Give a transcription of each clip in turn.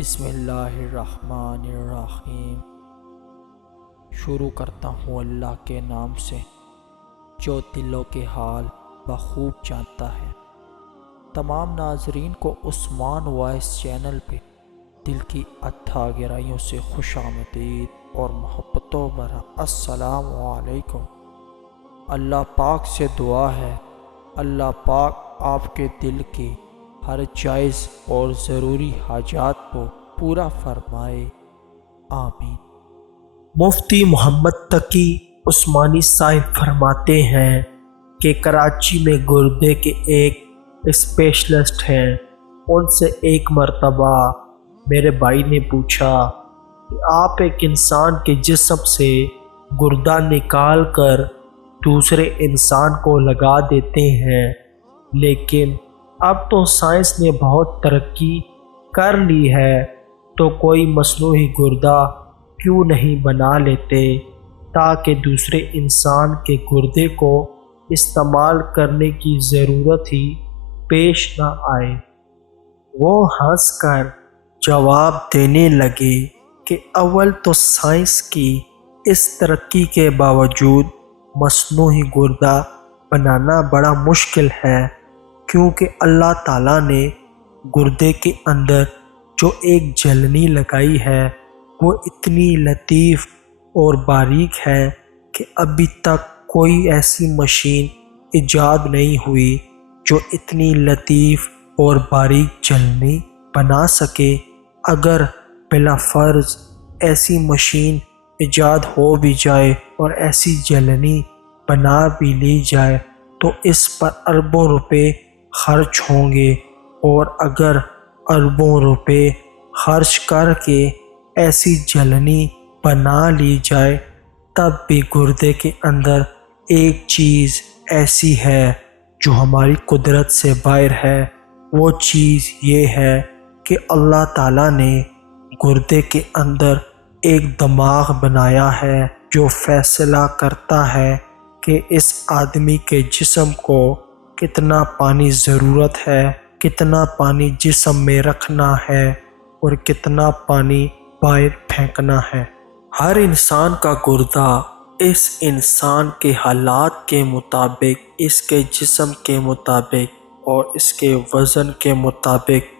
بسم اللہ الرحمن الرحیم۔ شروع کرتا ہوں اللہ کے نام سے جو دلوں کے حال بخوب جانتا ہے۔ تمام ناظرین کو عثمان وائس چینل پہ دل کی اتھا گہرائیوں سے خوش آمدید اور محبتوں بھرا السلام علیکم۔ اللہ پاک سے دعا ہے اللہ پاک آپ کے دل کی ہر جائز اور ضروری حاجات کو پورا فرمائے، آمین۔ مفتی محمد تقی عثمانی صاحب فرماتے ہیں کہ کراچی میں گردے کے ایک اسپیشلسٹ ہیں۔ ان سے ایک مرتبہ میرے بھائی نے پوچھا کہ آپ ایک انسان کے جسم سے گردہ نکال کر دوسرے انسان کو لگا دیتے ہیں، لیکن اب تو سائنس نے بہت ترقی کر لی ہے، تو کوئی مصنوعی گردہ کیوں نہیں بنا لیتے تاکہ دوسرے انسان کے گردے کو استعمال کرنے کی ضرورت ہی پیش نہ آئے۔ وہ ہنس کر جواب دینے لگے کہ اول تو سائنس کی اس ترقی کے باوجود مصنوعی گردہ بنانا بڑا مشکل ہے، کیونکہ اللہ تعالیٰ نے گردے کے اندر جو ایک جلنی لگائی ہے وہ اتنی لطیف اور باریک ہے کہ ابھی تک کوئی ایسی مشین ایجاد نہیں ہوئی جو اتنی لطیف اور باریک جلنی بنا سکے۔ اگر بلا فرض ایسی مشین ایجاد ہو بھی جائے اور ایسی جلنی بنا بھی لی جائے تو اس پر اربوں روپے خرچ ہوں گے، اور اگر اربوں روپے خرچ کر کے ایسی جلنی بنا لی جائے تب بھی گردے کے اندر ایک چیز ایسی ہے جو ہماری قدرت سے باہر ہے۔ وہ چیز یہ ہے کہ اللہ تعالیٰ نے گردے کے اندر ایک دماغ بنایا ہے جو فیصلہ کرتا ہے کہ اس آدمی کے جسم کو کتنا پانی ضرورت ہے، کتنا پانی جسم میں رکھنا ہے اور کتنا پانی باہر پھینکنا ہے۔ ہر انسان کا گردہ اس انسان کے حالات کے مطابق، اس کے جسم کے مطابق اور اس کے وزن کے مطابق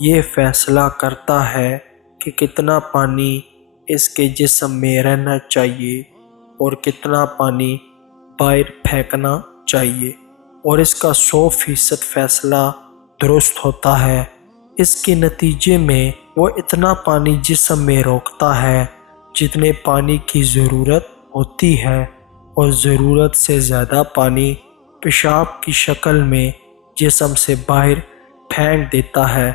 یہ فیصلہ کرتا ہے کہ کتنا پانی اس کے جسم میں رہنا چاہیے اور کتنا پانی باہر پھینکنا چاہیے، اور اس کا 100% فیصلہ درست ہوتا ہے۔ اس کے نتیجے میں وہ اتنا پانی جسم میں روکتا ہے جتنے پانی کی ضرورت ہوتی ہے، اور ضرورت سے زیادہ پانی پیشاب کی شکل میں جسم سے باہر پھینک دیتا ہے۔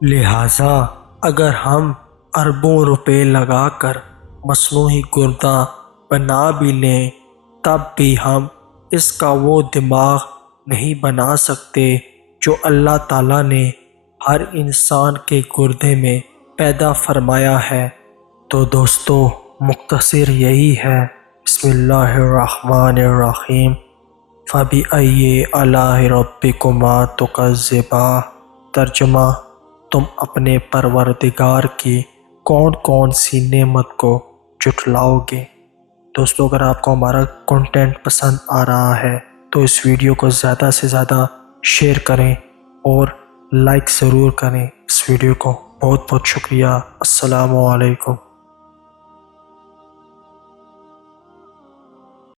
لہٰذا اگر ہم اربوں روپے لگا کر مصنوعی گردہ بنا بھی لیں تب بھی ہم اس کا وہ دماغ نہیں بنا سکتے جو اللہ تعالیٰ نے ہر انسان کے گردے میں پیدا فرمایا ہے۔ تو دوستو مختصر یہی ہے، بسم اللہ الرحمن الرحیم، فَبِأَيِّ آلَاءِ رَبِّكُمَا تُكَذِّبَانِ۔ ترجمہ: تم اپنے پروردگار کی کون کون سی نعمت کو جھٹلاؤ گے؟ دوستو اگر آپ کو ہمارا کنٹینٹ پسند آ رہا ہے تو اس ویڈیو کو زیادہ سے زیادہ شیئر کریں اور لائک ضرور کریں اس ویڈیو کو۔ بہت بہت شکریہ۔ السلام علیکم۔